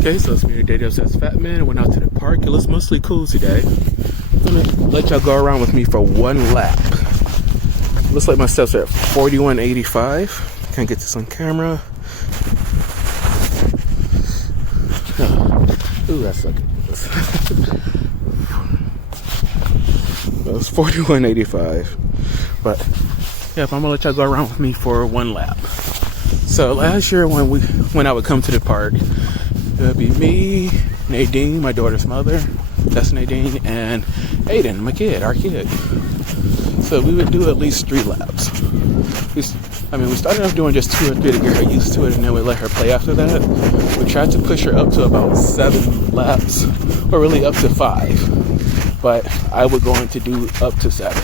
Okay, so it's me, your Daddy Says Fat Man. Went out to the park. It looks mostly cool today. I'm gonna let y'all go around with me for one lap. Looks like my steps are at 4185. Can't get this on camera. Ooh, that's sucking. It was 4185. But yeah, I'm gonna let y'all go around with me for one lap. So last year when I would come to the park, it would be me, Nadine, my daughter's mother, that's Nadine, and Aiden, my kid, our kid. So we would do at least 3 laps. We started off doing just 2 or 3 to get her used to it, and then we let her play after that. We tried to push her up to about 7 laps, or really up to 5. But I would go on to do up to 7.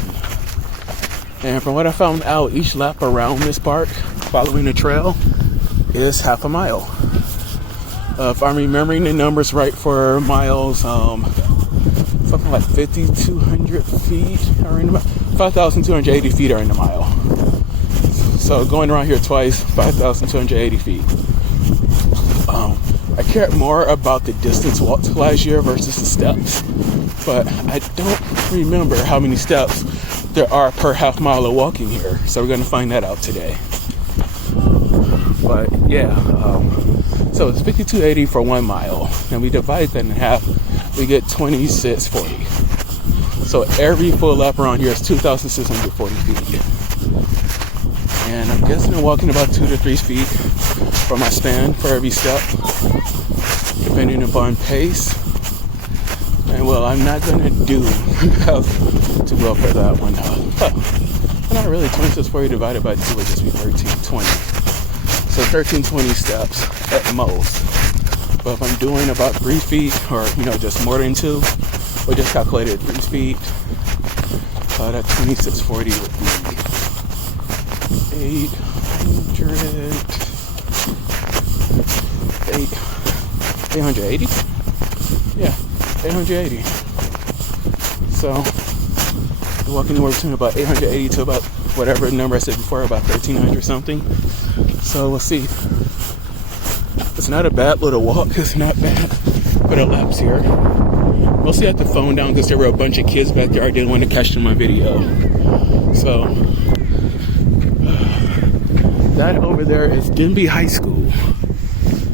And from what I found out, each lap around this park, following the trail, is half a mile. If I'm remembering the numbers right for miles, something like 5,200 feet are in the mile. 5,280 feet are in the mile. So going around here twice, 5,280 feet. I cared more about the distance walked last year versus the steps, but I don't remember how many steps there are per half mile of walking here. So we're gonna find that out today. But yeah, so it's 5,280 for 1 mile, and we divide that in half, we get 2,640. So every full lap around here is 2,640 feet. And I'm guessing I'm walking about 2 to 3 feet for my span for every step, depending upon pace. And well, I'm not gonna do too well for that one. Not really. 2,640 divided by 2 would just be 1,320. So 1,320 steps at most. But if I'm doing about 3 feet, or just more than 2, we just calculated 3 feet. That 2,640 would be 880. Yeah, 880. So we're walking anywhere between about 880 to about whatever number I said before, about 1,300 something. So we'll see. It's not a bad little walk. It's not bad for the laps here. Mostly I had the phone down because there were a bunch of kids back there. I didn't want to catch them on video. So that over there is Denby High School.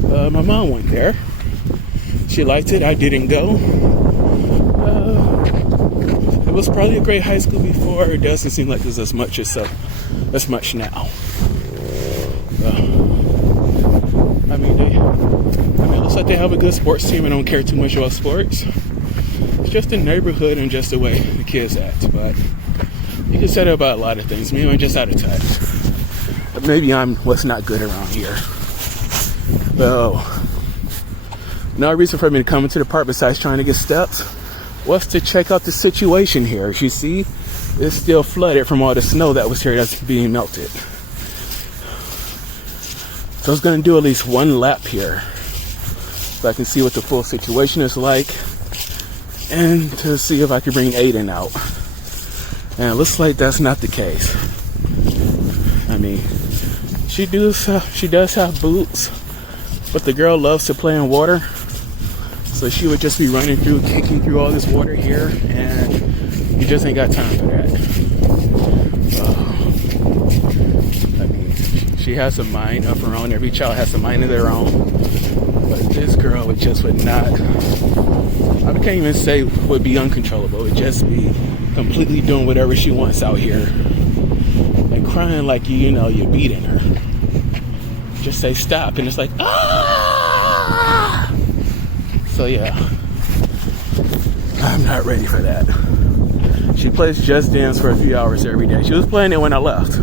My mom went there. She liked it. I didn't go. It was probably a great high school before. It doesn't seem like there's as much now. It looks like they have a good sports team. I don't care too much about sports. It's just the neighborhood and just the way the kids act. But you can say that about a lot of things. Maybe I'm just out of touch. But maybe I'm what's not good around here. So, no reason for me to come into the park besides trying to get steps was to check out the situation here. As you see, it's still flooded from all the snow that was here that's being melted. So I was going to do at least 1 lap here so I can see what the full situation is like and to see if I can bring Aiden out. And it looks like that's not the case. She does have boots, but the girl loves to play in water. So she would just be running through, kicking through all this water here, and you just ain't got time for that. She has a mind of her own. Every child has a mind of their own. But this girl would not, I can't even say would be uncontrollable. It would just be completely doing whatever she wants out here. And crying like you're beating her. Just say stop, and it's like, ah! So yeah, I'm not ready for that. She plays Just Dance for a few hours every day. She was playing it when I left.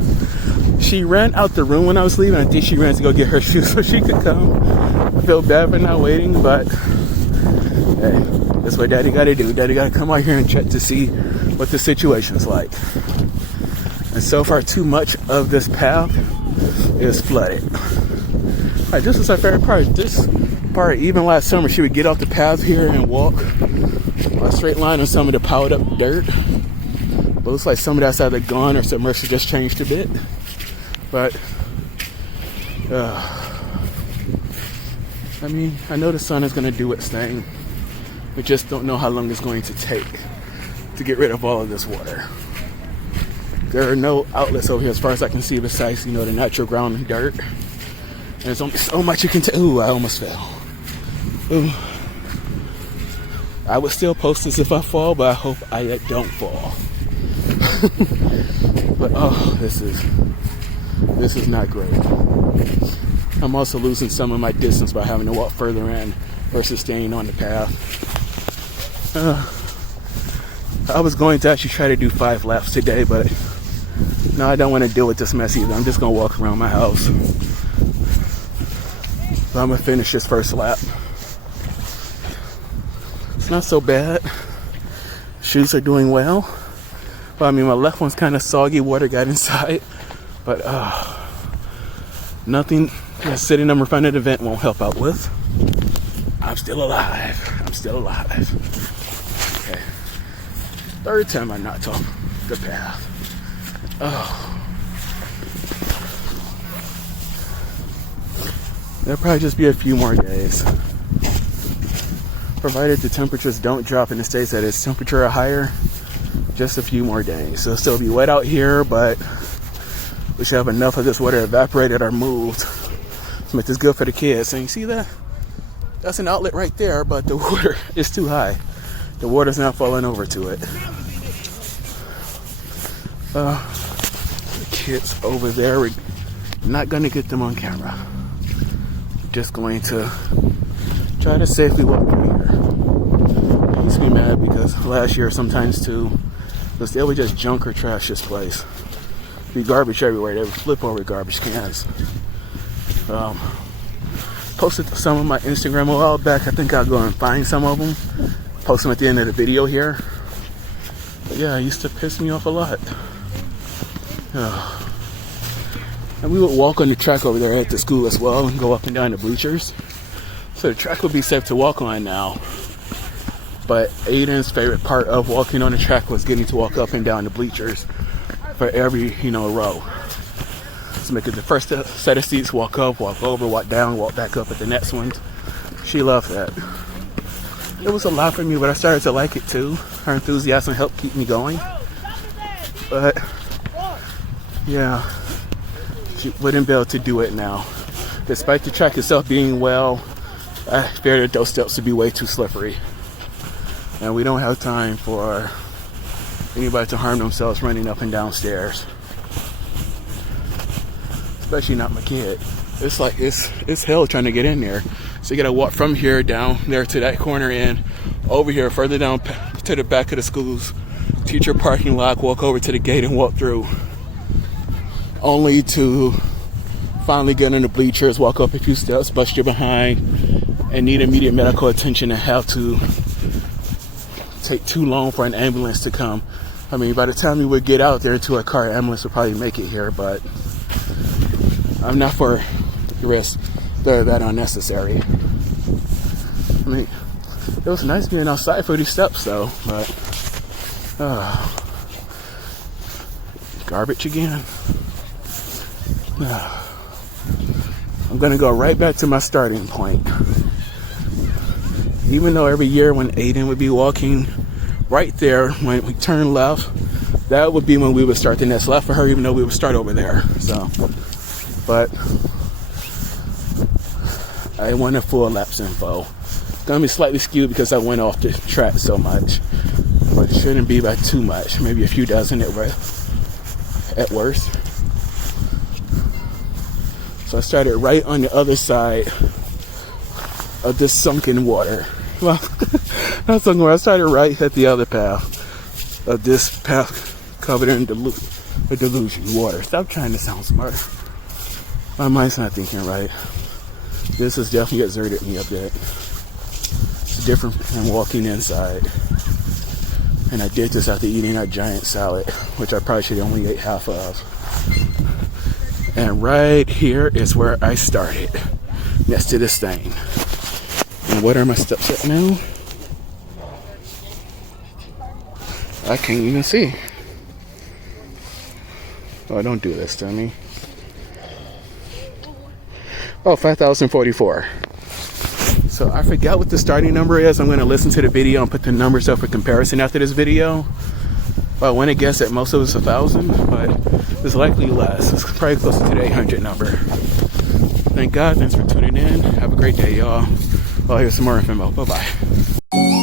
She ran out the room when I was leaving. I think she ran to go get her shoes so she could come. I feel bad for not waiting, but hey, that's what Daddy got to do. Daddy got to come out here and check to see what the situation's like. And so far, too much of this path is flooded. Alright, this is our favorite part. This part, even last summer, she would get off the path here and walk a straight line on some of the piled up dirt. But it looks like some of that's either gone or submerged just changed a bit. But I mean, I know the sun is going to do its thing. We just don't know how long it's going to take to get rid of all of this water. There are no outlets over here as far as I can see besides, the natural ground and dirt. And there's only so much you can take. Ooh, I almost fell. Ooh. I would still post this if I fall, but I hope I don't fall. But this is not great. I'm also losing some of my distance by having to walk further in versus staying on the path. I was going to actually try to do 5 laps today, but no, I don't want to deal with this mess either. I'm just going to walk around my house. So I'm going to finish this first lap. It's not so bad. Shoes are doing well. Well, I mean, my left one's kind of soggy. Water got inside. But nothing sitting in front of the vent won't help out with. I'm still alive. Okay. 3rd time I knocked off the path. There'll probably just be a few more days. Provided the temperatures don't drop and it stays at its temperature or higher, just a few more days. So it'll still be wet out here, but we should have enough of this water evaporated or moved to make this good for the kids. And you see that? That's an outlet right there, but the water is too high. The water's not falling over to it. The kids over there, we're not going to get them on camera. We're just going to try to safely walk through here. I used to be mad because last year sometimes too, because they would just junk or trash this place. Be garbage everywhere. They would flip over garbage cans. Posted some of my Instagram a while back. I think I'll go and find some of them. Post them at the end of the video here. But yeah, it used to piss me off a lot. And we would walk on the track over there at the school as well and go up and down the bleachers. So the track would be safe to walk on now. But Aiden's favorite part of walking on the track was getting to walk up and down the bleachers for every, row. So make it the first set of seats, walk up, walk over, walk down, walk back up at the next one. She loved that. It was a lot for me, but I started to like it too. Her enthusiasm helped keep me going. But yeah, she wouldn't be able to do it now. Despite the track itself being well, I feared that those steps would be way too slippery. And we don't have time for anybody to harm themselves running up and down stairs. Especially not my kid. It's like, it's hell trying to get in there. So you gotta walk from here down there to that corner end, over here, further down to the back of the school's teacher parking lot, walk over to the gate and walk through. Only to finally get in the bleachers, walk up a few steps, bust your behind, and need immediate medical attention and have to take too long for an ambulance to come. I mean, by the time we would get out there to a car, ambulance would probably make it here, but I'm not for the risk. They're that unnecessary. I mean, it was nice being outside for these steps though, but garbage again. I'm gonna go right back to my starting point. Even though every year when Aiden would be walking right there, when we turn left, that would be when we would start the next left for her, even though we would start over there. So, but I want a full laps info. Gonna be slightly skewed because I went off the track so much, but it shouldn't be by too much. Maybe a few dozen at worst. So I started right on the other side of this sunken water. Well, not sunken water. I started right at the other path of this path covered in delusion water. Stop trying to sound smart. My mind's not thinking right. This has definitely exerted me a bit. It's different than walking inside. And I did this after eating a giant salad, which I probably should have only ate half of. And right here is where I started, next to this thing. And what are my steps at now? I can't even see. Oh, don't do this to me. Oh, 5,044. So I forgot what the starting number is. I'm going to listen to the video and put the numbers up for comparison after this video. Well, I want to guess that most of it's 1,000, but it's likely less. It's probably closer to the 800 number. Thank God. Thanks for tuning in. Have a great day, y'all. Well, here's some more info. Bye-bye.